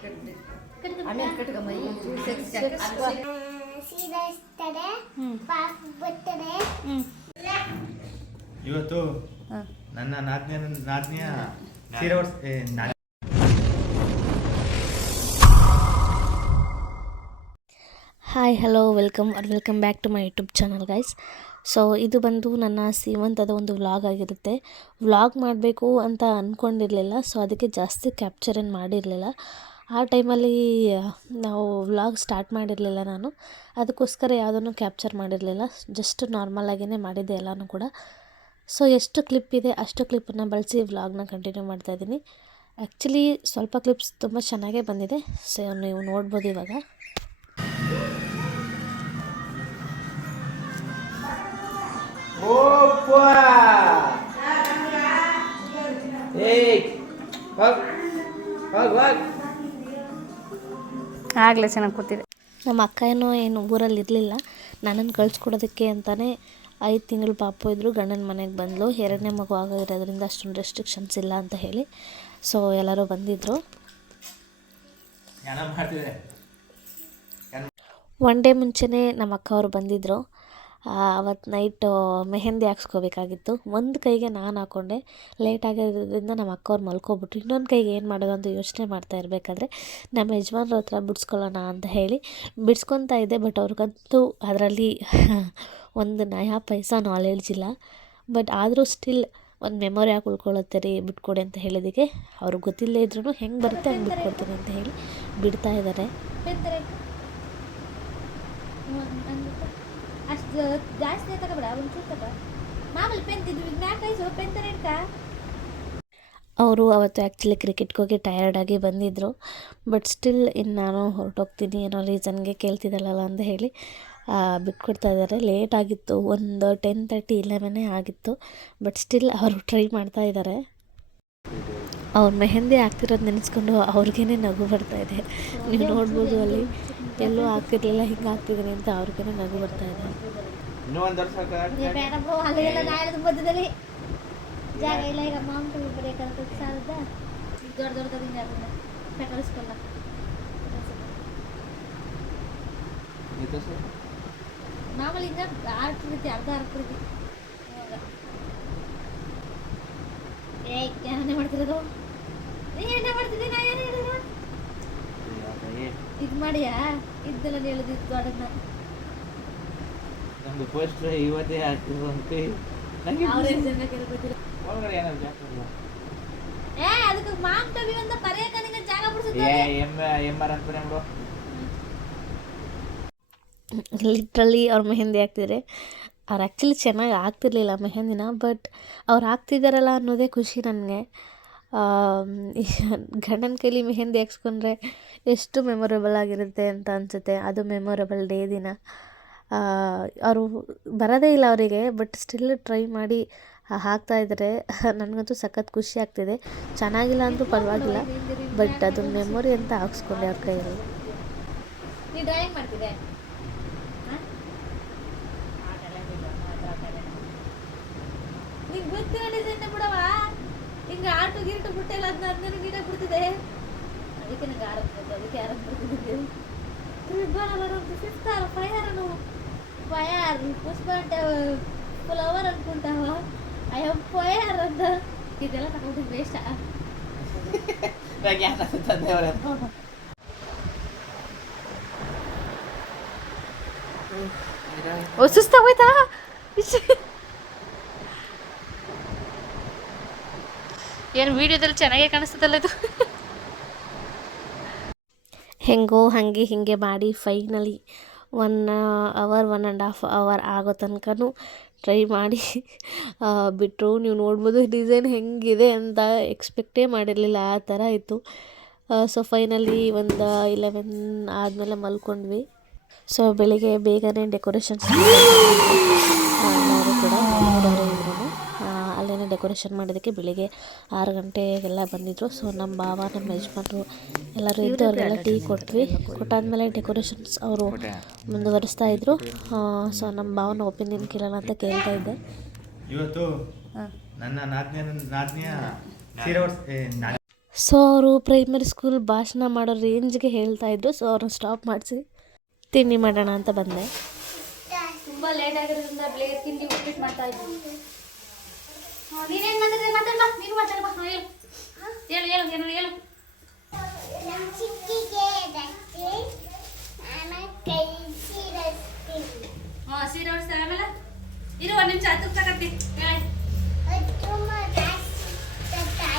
ಆಮೇಲೆ ಕಟ್ಕೊಂಬ ಸೀದಾ ಇಸ್ತಾರೆ ಪಾಸ್ ಬರ್ತದೆ. ಇವತ್ತು ನನ್ನ ನಾದ್ನಿಯ ಸೀರೆ hi hello welcome back to my YouTube channel guys. So ಇದು ಬಂದು ನನ್ನ ಸೀಮಂತದ ಒಂದು ವ್ಲಾಗ್ ಆಗಿರುತ್ತೆ. ವ್ಲಾಗ್ ಮಾಡಬೇಕು ಅಂತ ಅಂದ್ಕೊಂಡಿರಲಿಲ್ಲ, ಸೊ ಅದಕ್ಕೆ ಜಾಸ್ತಿ ಕ್ಯಾಪ್ಚರ್ ಏನು ಮಾಡಿರಲಿಲ್ಲ. ಆ ಟೈಮಲ್ಲಿ ನಾವು ವ್ಲಾಗ್ ಸ್ಟಾರ್ಟ್ ಮಾಡಿರಲಿಲ್ಲ ನಾನು, ಅದಕ್ಕೋಸ್ಕರ ಯಾವುದನ್ನು ಕ್ಯಾಪ್ಚರ್ ಮಾಡಿರಲಿಲ್ಲ. ಜಸ್ಟ್ ನಾರ್ಮಲಾಗೇ ಮಾಡಿದ್ದೆ ಎಲ್ಲನೂ ಕೂಡ. ಸೊ ಎಷ್ಟು ಕ್ಲಿಪ್ ಇದೆ ಅಷ್ಟು ಕ್ಲಿಪ್ಪನ್ನು ಬಳಸಿ ವ್ಲಾಗ್ನ ಕಂಟಿನ್ಯೂ ಮಾಡ್ತಾಯಿದ್ದೀನಿ. ಆ್ಯಕ್ಚುಲಿ ಸ್ವಲ್ಪ ಕ್ಲಿಪ್ಸ್ ತುಂಬ ಚೆನ್ನಾಗೇ ಬಂದಿದೆ, ಸೊ ನೀವು ನೋಡ್ಬೋದು ಇವಾಗ. ಆಗಲೇ ಚೆನ್ನಾಗಿ ಕೂತಿದೆ. ನಮ್ಮ ಅಕ್ಕ ಏನು ಊರಲ್ಲಿ ಇರಲಿಲ್ಲ, ನನ್ನನ್ನು ಕಳಿಸ್ಕೊಡೋದಕ್ಕೆ ಅಂತಲೇ 5 ತಿಂಗಳು ಪಾಪು ಇದ್ದರು, ಗಂಡನ ಮನೆಗೆ ಬಂದಳು. 2ನೇ ಮಗು ಆಗಿರೋದ್ರಿಂದ ಅಷ್ಟೊಂದು ರೆಸ್ಟ್ರಿಕ್ಷನ್ಸ್ ಇಲ್ಲ ಅಂತ ಹೇಳಿ ಸೊ ಎಲ್ಲರೂ ಬಂದಿದ್ದರು. ಒನ್ ಡೇ ಮುಂಚೆನೇ ನಮ್ಮ ಅಕ್ಕ ಅವರು ಬಂದಿದ್ದರು. ಅವತ್ತು ನೈಟ್ ಮೆಹಂದಿ ಹಾಕ್ಸ್ಕೋಬೇಕಾಗಿತ್ತು. ಒಂದು ಕೈಗೆ ನಾನು ಹಾಕ್ಕೊಂಡೆ, ಲೇಟ್ ಆಗಿರೋದ್ರಿಂದ ನಮ್ಮ ಅಕ್ಕವ್ರು ಮಲ್ಕೊಬಿಟ್ರು. ಇನ್ನೊಂದು ಕೈಗೆ ಏನು ಮಾಡೋದು ಅಂತ ಯೋಚನೆ ಮಾಡ್ತಾ ಇರಬೇಕಾದ್ರೆ ನಮ್ಮ ಯಜಮಾನ್ರ ಹತ್ರ ಬಿಡಿಸ್ಕೊಳ್ಳೋಣ ಅಂತ ಹೇಳಿ ಬಿಡಿಸ್ಕೊತಾ ಇದ್ದೆ. ಬಟ್ ಅವ್ರಿಗಂತೂ ಅದರಲ್ಲಿ ಒಂದು ನಯಾ ಪೈಸಾ ನಾಲೆಡ್ಜ್ ಇಲ್ಲ. ಬಟ್ ಆದರೂ ಸ್ಟಿಲ್ ಒಂದು ಮೆಮೊರಿ ಹಾಕಿ ಉಳ್ಕೊಳ್ಳುತ್ತೆ ರೀ, ಬಿಟ್ಕೊಡಿ ಅಂತ ಹೇಳಿದಕ್ಕೆ ಅವ್ರಿಗೆ ಗೊತ್ತಿಲ್ಲದೇ ಇದ್ರೂ ಹೆಂಗೆ ಬರುತ್ತೆ ಹಂಗೆ ಬಿಟ್ಕೊಡ್ತೀನಿ ಅಂತ ಹೇಳಿ ಬಿಡ್ತಾ ಇದ್ದಾರೆ. ಅಷ್ಟು ಜಾಸ್ತಿ ತಗೋಬೇಡ, ಒಂಚೂರು ತಗೋ. ಮಾಮೂಲಿ ಪೆನ್ ತಿಂದು ಮ್ಯಾಕೈಸು ಪೆನ್ ತರ ಇಡ್ಕ. ಅವರು ಅವತ್ತು ಆ್ಯಕ್ಚುಲಿ ಕ್ರಿಕೆಟ್ಗೆ ಹೋಗಿ ಟಯರ್ಡಾಗಿ ಬಂದಿದ್ದರು. ಬಟ್ ಸ್ಟಿಲ್ ಇನ್ನು ನಾನು ಹೊರಟೋಗ್ತೀನಿ ಏನೋ ರೀಸನ್ಗೆ ಕೇಳ್ತಿದ್ದಲ್ಲ ಅಂತ ಹೇಳಿ ಬಿಟ್ಕೊಡ್ತಾ ಇದ್ದಾರೆ. ಲೇಟ್ ಆಗಿತ್ತು, ಒಂದು 10:30 11 ಆಗಿತ್ತು. ಬಟ್ ಸ್ಟಿಲ್ ಅವರು ಟ್ರೈ ಮಾಡ್ತಾ ಇದ್ದಾರೆ. ಅವ್ರು ಮೆಹಂದಿ ಹಾಕ್ತಿರೋದು ನೆನೆಸ್ಕೊಂಡು ಅವ್ರಿಗೇನೆ ನಗು ಬರ್ತಾಯಿದೆ. ನೀವು ನೋಡ್ಬೋದು, ಅಲ್ಲಿ ಎಲ್ಲೂ ಆಗ್ತಿರ್ಲಿಲ್ಲ, ಹಿಂಗೆ ಆಗ್ತಿದ್ದೀನಿ ಅಂತ ಅವ್ರಿಗೇನೆ ನಗು ಬರ್ತಾಯಿದೆ. ಮಧ್ಯದಲ್ಲಿ ಜಾಗ ಇಲ್ಲ, ಈಗ ಮಾಮೂಲಿ ಬರೆಯಕ್ಕೆ ಸಾಲದ ದೊಡ್ಡ ದೊಡ್ಡದಿಂದ ಪೆಟ್ರೋಲ್ಸ್ಕೊಲ್ಲ. ಮಾಮೂಲಿ ಈಗ ಆರ್ಟ್ ರೀತಿ ಅರ್ಧ ರೀತಿ. ಏನೇ ಮಾಡ್ತಿರೋದು, ನೀ ಏನೇ ಮಾಡ್ತಿದ್ದೆ, ನಾ ಏನು ಹೇಳಿದ್ರು ಇದು ಮಾಡಿಯಾ ಇದ್ದೆಲ್ಲ ಹೇಳಿದ್ದು ದೊಡ್ಡದನ್ನ. ನಮ್ದು ಪೋಸ್ಟರ್ ಇವತ್ತೇ ಹಾಕಿದ್ರು ಅಂತ ಅದಕ್ಕೆ ಮಾಮ್ ಟವಿ ಅಂತ ಬರೆಯಕ್ಕೆ ಜಾಗ ಬಿಡಿಸುತ್ತೆ. ಲಿಟ್ರಲಿ ಅವ್ರು ಮೆಹಂದಿ ಹಾಕ್ತಿದ್ರೆ. ಅವ್ರು ಆ್ಯಕ್ಚುಲಿ ಚೆನ್ನಾಗಿ ಆಗ್ತಿರ್ಲಿಲ್ಲ ಮೆಹಂದಿನ, ಬಟ್ ಅವ್ರು ಹಾಕ್ತಿದ್ದಾರಲ್ಲ ಅನ್ನೋದೇ ಖುಷಿ ನನಗೆ. ಗಂಡನ ಕೈಲಿ ಮೆಹಂದಿ ಹಾಕ್ಸ್ಕೊಂಡ್ರೆ ಎಷ್ಟು ಮೆಮೊರೇಬಲ್ ಆಗಿರುತ್ತೆ ಅಂತ ಅನಿಸುತ್ತೆ. ಅದು ಮೆಮೊರೇಬಲ್ ಡೇ ದಿನ. ಅವರು ಬರೋದೇ ಇಲ್ಲ ಅವರಿಗೆ, ಬಟ್ ಸ್ಟಿಲ್ ಟ್ರೈ ಮಾಡಿ ಹಾಕ್ತಾಯಿದ್ದಾರೆ. ನನಗಂತೂ ಸಖತ್ ಖುಷಿ ಆಗ್ತಿದೆ. ಚೆನ್ನಾಗಿಲ್ಲ ಅಂದರೂ ಪರವಾಗಿಲ್ಲ, ಬಟ್ ಅದು ಮೆಮೊರಿ ಅಂತ ಹಾಕ್ಸ್ಕೊಂಡೆ ಅವ್ರ ಕೈಯಲ್ಲಿ. ನೀ ಡ್ರಾಯಿಂಗ್ ಮಾಡ್ತಿದ್ದೆ, ನಿಂಗೆ ಗೊತ್ತಿರೋ ಡಿಸೈನ್ ಬಿಡವ. ಹಿಂಗೆ ಆಟು ಗಿರ್ಟು ಬಿಟ್ಟೆಲ್ಲ ಅದನ್ನ ಗಿಡ ಬಿಡ್ತಿದೆ. ಅದಕ್ಕೆ ನಂಗೆ ಆರಂಭಿಸ್ಬೇಕು, ಅದಕ್ಕೆ ಆರಂಭಿಸ್ತಿದ್ದೆ. ಫಿಫ್ತ್ ಆರ್ ಫೈರ್ ಪುಷ್ಪ అంటే ಫ್ಲವರ್ ಅನ್ಕೊಂತಾವ. ಐ ಆಮ್ ಫೈರ್ ಅಂತ ಇದೆಲ್ಲ ತಗೊಂಡಿದ್ದು ವೇಸ್ಟ್. ಸುಸ್ತಾಗೋಯ್ತಾ? ಏನು ವಿಡಿಯೋದಲ್ಲಿ ಚೆನ್ನಾಗೇ ಕಾಣಿಸ್ತದಲ್ಲ ಇದು. ಹೆಂಗೋ ಹಾಗೆ ಹೀಗೆ ಮಾಡಿ ಫೈನಲಿ 1 hour 1.5 hour ಆಗೋ ತನಕನೂ ಟ್ರೈ ಮಾಡಿ ಬಿಟ್ಟರು. ನೀವು ನೋಡ್ಬೋದು ಡಿಸೈನ್ ಹೆಂಗಿದೆ ಅಂತ ಎಕ್ಸ್ಪೆಕ್ಟೇ ಮಾಡಿರಲಿಲ್ಲ, ಆ ಥರ ಇತ್ತು. ಸೊ ಫೈನಲಿ ಒಂದು 11 ಆದಮೇಲೆ ಮಲ್ಕೊಂಡ್ವಿ. ಸೊ ಬೆಳಿಗ್ಗೆ ಬೇಗನೆ ಡೆಕೋರೇಷನ್ಸ್ ಅವರು ಕೂಡ ಇದ್ರು. ಅಲ್ಲೇ ಡೆಕೋರೇಷನ್ ಮಾಡೋದಕ್ಕೆ ಬೆಳಿಗ್ಗೆ 6 ಗಂಟೆಗೆಲ್ಲ ಬಂದಿದ್ದರು. ಸೊ ನಮ್ಮ ಭಾವ, ನಮ್ಮ ಯಜಮಾನ್ರು ಎಲ್ಲರೂ ಇದ್ದು ಅವ್ರಿಗೆಲ್ಲ ಟೀ ಕೊಟ್ಟಾದ್ಮೇಲೆ ಡೆಕೋರೇಷನ್ಸ್ ಅವರು ಮುಂದುವರಿಸ್ತಾ ಇದ್ರು. ಸೊ ನಮ್ಮ ಭಾವನ ಒಪಿನಿಯನ್ ಕೇಳೋಣ ಅಂತ ಕೇಳ್ತಾ ಇದ್ದೆ. ಇವತ್ತು ನನ್ನ ನಾದ್ನಿಯ ಸೀರೆ ಸೊ ಅವರು ಪ್ರೈಮರಿ ಸ್ಕೂಲ್ ಭಾಷಣ ಮಾಡೋ ರೇಂಜ್ಗೆ ಹೇಳ್ತಾಯಿದ್ರು. ಸೊ ಅವ್ರನ್ನ ಸ್ಟಾಪ್ ಮಾಡಿಸಿ ತಿಂಡಿ ಮಾಡೋಣ ಅಂತ ಬಂದೆ. ತುಂಬ ಲೇಟ್ ಆಗಿರೋದ್ರಿಂದ ತಿಂಡಿ ಉಪ್ಪಿಟ್ಟು ಮಾಡ್ತಾ ಇದ್ದೀನಿ. ನೀನೇನು ಮಾತಾಡ್ಬಾ, ನೀನು ಮಾತಾಡ್ಬಾ. ಹೇಳು ಹೇಳು ಹೇಳು ಹೇಳು. ನಮ್ಮ ಚಿಕ್ಕಿಗೆ ಆಮೇಲೆ ಕೈ ಸೀರೆ ಸೀರೆ ಹೊಡ್ಸ. ಆಮೇಲೆ ಇರು ಒಂದು ನಿಮಿಷ ಹತ್ತು ತಗತ್ತಿ ಹೇಳಿ.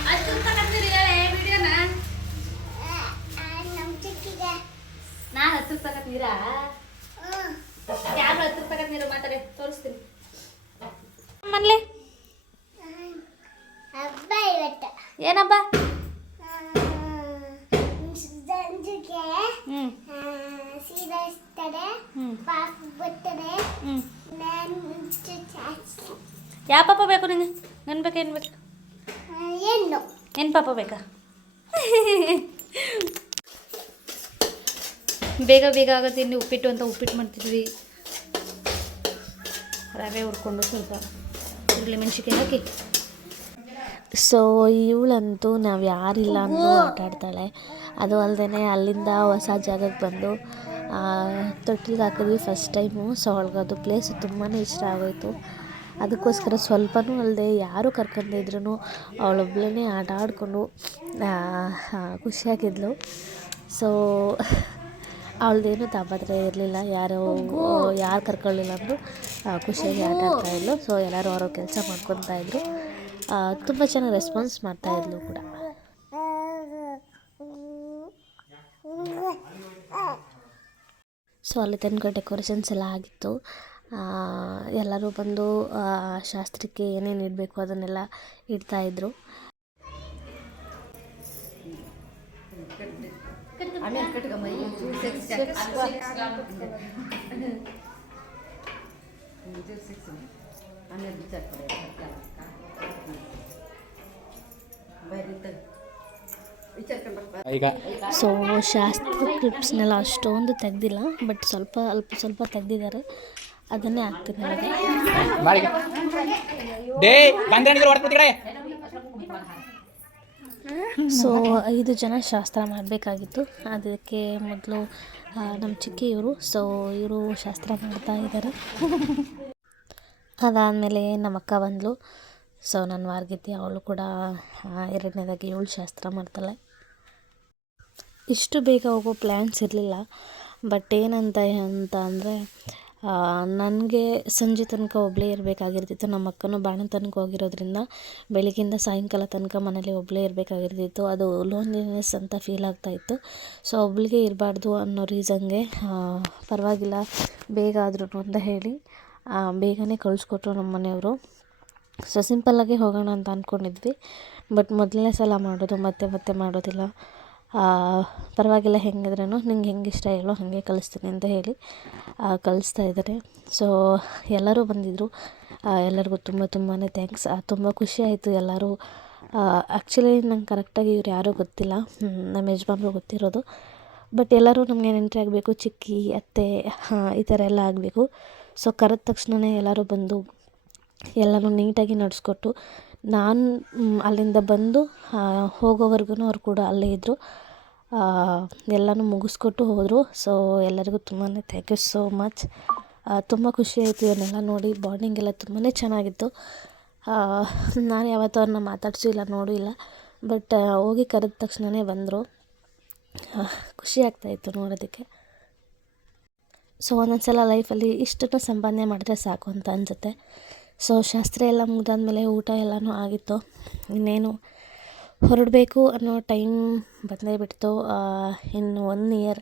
ಹತ್ತು ತಗತ್ತೀರಿ ಹೇಳಿ ವಿಡಿಯೋನ. ನಮ್ಮ ಚಿಕ್ಕಿಗೆ ನಾನು 10 ರೂಪಾಯಿ ತಗತ್ತೀರಾ? ಕ್ಯಾಮ್ರಾ 10 ರೂಪಾಯಿ ತಗತ್ತೀರ ಮಾತಾಡಿ ತೋರಿಸ್ತೀನಿ. ಮನ್ಲೆ ಹಬ್ಬ ಇವತ್ತು ಏನಬ್ಬ? ಸಂಜೆಗೆ ಸೀರೆ ಇಸ್ತಾರೆ, ಪಾಪ ಬರ್ತದೆ. ಯಾವ ಪಾಪ ಬೇಕು ನಿಂಗೆ? ನನ್ ಬೇಕು ಏನು ಬೇಕು? ಏನು ಏನು ಪಾಪ ಬೇಕಾ? ಬೇಗ ಬೇಗ ಆಗುತ್ತೆ. ಇನ್ನು ಉಪ್ಪಿಟ್ಟು ಅಂತ ಉಪ್ಪಿಟ್ಟು ಮಾಡ್ತಿದ್ವಿ. ರವೆ ಹುರ್ಕೊಂಡು ಸ್ವಲ್ಪ ಉರುಳಿ ಮೆಣಸಿನ್ಕಾಯಿ ಹಾಕಿ. ಸೊ ಇವಳಂತೂ ನಾವು ಯಾರಿಲ್ಲ ಅಂದರೂ ಆಟ ಆಡ್ತಾಳೆ. ಅದು ಅಲ್ಲದೆ ಅಲ್ಲಿಂದ ಹೊಸ ಜಾಗಕ್ಕೆ ಬಂದು ತೊಟ್ಟಿಗೆ ಹಾಕಿದ್ವಿ ಫಸ್ಟ್ ಟೈಮು. ಸೊ ಅವಳಿಗದು ಪ್ಲೇಸು ತುಂಬಾ ಇಷ್ಟ ಆಗೋಯಿತು. ಅದಕ್ಕೋಸ್ಕರ ಸ್ವಲ್ಪನೂ ಅಲ್ಲದೆ ಯಾರು ಕರ್ಕೊಂಡಿದ್ರು ಅವಳೊಬ್ಬಳೇ ಆಟ ಆಡಿಕೊಂಡು ಖುಷಿಯಾಗಿದ್ಲು. ಸೊ ಅವಳದೇನು ತಾಪತ್ರೆ ಇರಲಿಲ್ಲ. ಯಾರು ಕರ್ಕೊಳ್ಳಿಲ್ಲ ಅಂದರೂ ಖುಷಿಯಾಗಿ ಆಟ ಆಡ್ತಾಯಿದ್ಲು. ಸೊ ಎಲ್ಲರೂ ಅವರ ಕೆಲಸ ಮಾಡ್ಕೊತಾಯಿದ್ರು. ತುಂಬ ಚೆನ್ನಾಗಿ ರೆಸ್ಪಾನ್ಸ್ ಮಾಡ್ತಾಯಿದ್ಲು ಕೂಡ. ಸೊ ಅಲ್ಲಿ ತನಕ ಡೆಕೋರೇಷನ್ಸ್ ಎಲ್ಲ ಆಗಿತ್ತು. ಎಲ್ಲರೂ ಬಂದು ಶಾಸ್ತ್ರಕ್ಕೆ ಏನೇನು ಇಡಬೇಕು ಅದನ್ನೆಲ್ಲ ಇಡ್ತಾಯಿದ್ರು. ಸೊ ಶಾಸ್ತ್ರ ಕ್ಲಿಪ್ಸ್ನೆಲ್ಲ ಅಷ್ಟೊಂದು ತೆಗ್ದಿಲ್ಲ, ಬಟ್ ಸ್ವಲ್ಪ ತೆಗ್ದಿದ್ದಾರೆ. ಅದನ್ನೇ ಹಾಕ್ತೀನಿ ನನಗೆ. ಸೊ 5 ಜನ ಶಾಸ್ತ್ರ ಮಾಡಬೇಕಾಗಿತ್ತು. ಅದಕ್ಕೆ ಮೊದಲು ನಮ್ಮ ಚಿಕ್ಕಿಯವರು, ಸೊ ಇವರು ಶಾಸ್ತ್ರ ಮಾಡ್ತಾ ಇದ್ದಾರೆ. ಅದಾದಮೇಲೆ ನಮ್ಮ ಅಕ್ಕ ಬಂದಳು. ಸೊ ನನ್ನ ವಾರ್ಗಿತ್ತಿ ಅವಳು ಕೂಡ ಎರಡನೇದಾಗಿ ಇವಳು ಶಾಸ್ತ್ರ ಮಾಡ್ತಾಳೆ. ಇಷ್ಟು ಬೇಗ ಹೋಗೋ ಪ್ಲ್ಯಾನ್ಸ್ ಇರಲಿಲ್ಲ. ಬಟ್ ಏನಂತ ಅಂದರೆ ನನಗೆ ಸಂಜೆ ತನಕ ಒಬ್ಬಳೇ ಇರಬೇಕಾಗಿರ್ತಿತ್ತು. ನಮ್ಮ ಅಕ್ಕನೂ ಬಾಣ ತನಕ ಹೋಗಿರೋದ್ರಿಂದ ಬೆಳಗ್ಗಿಂದ ಸಾಯಂಕಾಲ ತನಕ ಮನೇಲಿ ಒಬ್ಬಳೇ ಇರಬೇಕಾಗಿರ್ತಿತ್ತು. ಅದು ಲೋನ್ಲಿನೆಸ್ ಅಂತ ಫೀಲ್ ಆಗ್ತಾಯಿತ್ತು. ಸೊ ಒಬ್ಬಳಿಗೆ ಇರಬಾರ್ದು ಅನ್ನೋ ರೀಸನ್ಗೆ ಪರವಾಗಿಲ್ಲ ಬೇಗ ಆದ್ರೂ ಅಂತ ಹೇಳಿ ಬೇಗನೆ ಕಳಿಸ್ಕೊಟ್ರು ನಮ್ಮ ಮನೆಯವರು. ಸೊ ಸಿಂಪಲ್ಲಾಗಿ ಹೋಗೋಣ ಅಂತ ಅಂದ್ಕೊಂಡಿದ್ವಿ. ಬಟ್ ಮೊದಲನೇ ಸಲ ಮಾಡೋದು, ಮತ್ತೆ ಮಾಡೋದಿಲ್ಲ. ಪರವಾಗಿಲ್ಲ ಹೆಂಗಿದ್ರೂ ನಿಂಗೆ ಹೆಂಗೆ ಇಷ್ಟ ಹೇಳೋ ಹಾಗೆ ಕಳಿಸ್ತೀನಿ ಅಂತ ಹೇಳಿ ಕಳಿಸ್ತಾ ಇದ್ದಾರೆ. ಸೊ ಎಲ್ಲರೂ ಬಂದಿದ್ದರು. ಎಲ್ಲರಿಗೂ ತುಂಬಾ ಥ್ಯಾಂಕ್ಸ್. ತುಂಬ ಖುಷಿ ಆಯಿತು. ಎಲ್ಲರೂ ಆ್ಯಕ್ಚುಲಿ ನಂಗೆ ಕರೆಕ್ಟಾಗಿ ಇವ್ರು ಯಾರೂ ಗೊತ್ತಿಲ್ಲ, ನಮ್ಮ ಯಜಮಾನ್ರು ಗೊತ್ತಿರೋದು. ಬಟ್ ಎಲ್ಲರೂ ನಮಗೆ ನೆಂಟ್ರಿ ಆಗಬೇಕು, ಚಿಕ್ಕಿ ಅತ್ತೆ ಈ ಥರ ಎಲ್ಲ ಆಗಬೇಕು. ಸೊ ಕರೆದ ತಕ್ಷಣವೇ ಎಲ್ಲರೂ ಬಂದು ಎಲ್ಲನೂ ನೀಟಾಗಿ ನಡೆಸ್ಕೊಟ್ಟು, ನಾನು ಅಲ್ಲಿಂದ ಬಂದು ಹೋಗೋವರೆಗೂ ಅವ್ರು ಕೂಡ ಅಲ್ಲೇ ಇದ್ದರು. ಎಲ್ಲನೂ ಮುಗಿಸ್ಕೊಟ್ಟು ಹೋದರು. ಸೊ ಎಲ್ಲರಿಗೂ ತುಂಬಾ ಥ್ಯಾಂಕ್ ಯು ಸೋ ಮಚ್. ತುಂಬ ಖುಷಿ ಆಯಿತು ಇವನ್ನೆಲ್ಲ ನೋಡಿ. ಬಾಂಡಿಂಗ್ ಎಲ್ಲ ತುಂಬಾ ಚೆನ್ನಾಗಿತ್ತು. ನಾನು ಯಾವತ್ತೂ ಅವ್ರನ್ನ ಮಾತಾಡಿಸಿಲ್ಲ, ನೋಡೂ ಇಲ್ಲ. ಬಟ್ ಹೋಗಿ ಕರೆದ ತಕ್ಷಣವೇ ಬಂದರು. ಖುಷಿ ಆಗ್ತಾಯಿತ್ತು ನೋಡೋದಕ್ಕೆ. ಸೊ ಒಂದೊಂದು ಸಲ ಲೈಫಲ್ಲಿ ಇಷ್ಟನ್ನು ಸಂಪಾದನೆ ಮಾಡಿದ್ರೆ ಸಾಕು ಅಂತ ಅನಿಸುತ್ತೆ. ಸೊ ಶಾಸ್ತ್ರ ಎಲ್ಲ ಮುಗಿದಾದ್ಮೇಲೆ ಊಟ ಎಲ್ಲನೂ ಆಗಿತ್ತು. ಇನ್ನೇನು ಹೊರಡಬೇಕು ಅನ್ನೋ ಟೈಮ್ ಬಂದೇ ಬಿಡ್ತು. ಇನ್ನು 1 ಇಯರ್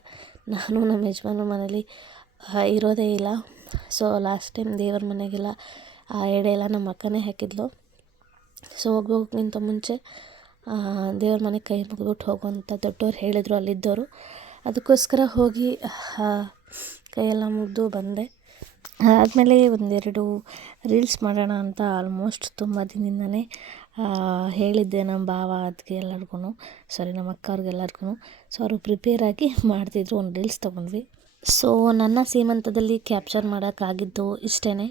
ನಾನು ನಮ್ಮ ಯಜಮಾನ ಮನೇಲಿ ಇರೋದೇ ಇಲ್ಲ. ಸೊ ಲಾಸ್ಟ್ ಟೈಮ್ ದೇವ್ರ ಮನೆಗೆಲ್ಲ ಎಡೆ ಎಲ್ಲ ನಮ್ಮ ಅಕ್ಕನೇ ಹಾಕಿದ್ಲು. ಸೊ ಹೋಗೋಕ್ಕಿಂತ ಮುಂಚೆ ದೇವ್ರ ಮನೆಗೆ ಕೈ ಮುಗಿದ್ಬಿಟ್ಟು ಹೋಗುವಂಥ ದೊಡ್ಡವ್ರು ಹೇಳಿದರು ಅಲ್ಲಿದ್ದವರು. ಅದಕ್ಕೋಸ್ಕರ ಹೋಗಿ ಕೈಯೆಲ್ಲ ಮುಗಿದು ಬಂದೆ. ಆದಮೇಲೆ 1-2 ರೀಲ್ಸ್ ಮಾಡೋಣ ಅಂತ ಆಲ್ಮೋಸ್ಟ್ ತುಂಬ ದಿನದಿಂದನೇ ಹೇಳಿದ್ದೆ ನಮ್ಮ ಭಾವ ಅದಕ್ಕೆ ಎಲ್ಲರಿಗೂ, ನಮ್ಮ ಅಕ್ಕ ಅವ್ರಿಗೆಲ್ಲರಿಗೂ. ಸೊ ಅವರು ಪ್ರಿಪೇರಾಗಿ ಮಾಡ್ತಿದ್ರು. ಒಂದು ರೀಲ್ಸ್ ತೊಗೊಂಡ್ವಿ. ಸೊ ನನ್ನ ಸೀಮಂತದಲ್ಲಿ ಕ್ಯಾಪ್ಚರ್ ಮಾಡೋಕ್ಕಾಗಿದ್ದು ಇಷ್ಟೇ.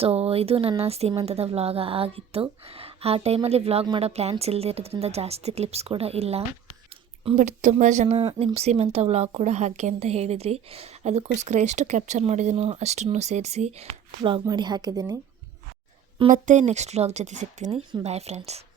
ಸೊ ಇದು ನನ್ನ ಸೀಮಂತದ ವ್ಲಾಗ್ ಆಗಿತ್ತು. ಆ ಟೈಮಲ್ಲಿ ವ್ಲಾಗ್ ಮಾಡೋ ಪ್ಲ್ಯಾನ್ಸ್ ಇಲ್ಲದಿರೋದ್ರಿಂದ ಜಾಸ್ತಿ ಕ್ಲಿಪ್ಸ್ ಕೂಡ ಇಲ್ಲ. ಬಟ್ ತುಂಬ ಜನ ನಿಮ್ಮ ಸೀಮಂತ ವ್ಲಾಗ್ ಕೂಡ ಹಾಕಿ ಅಂತ ಹೇಳಿದ್ರಿ. ಅದಕ್ಕೋಸ್ಕರ ಎಷ್ಟು ಕ್ಯಾಪ್ಚರ್ ಮಾಡಿದ್ದೀನೋ ಅಷ್ಟನ್ನು ಸೇರಿಸಿ ವ್ಲಾಗ್ ಮಾಡಿ ಹಾಕಿದ್ದೀನಿ. ಮತ್ತೆ ನೆಕ್ಸ್ಟ್ ವ್ಲಾಗ್ ಜೊತೆ ಸಿಗ್ತೀನಿ. Bye friends.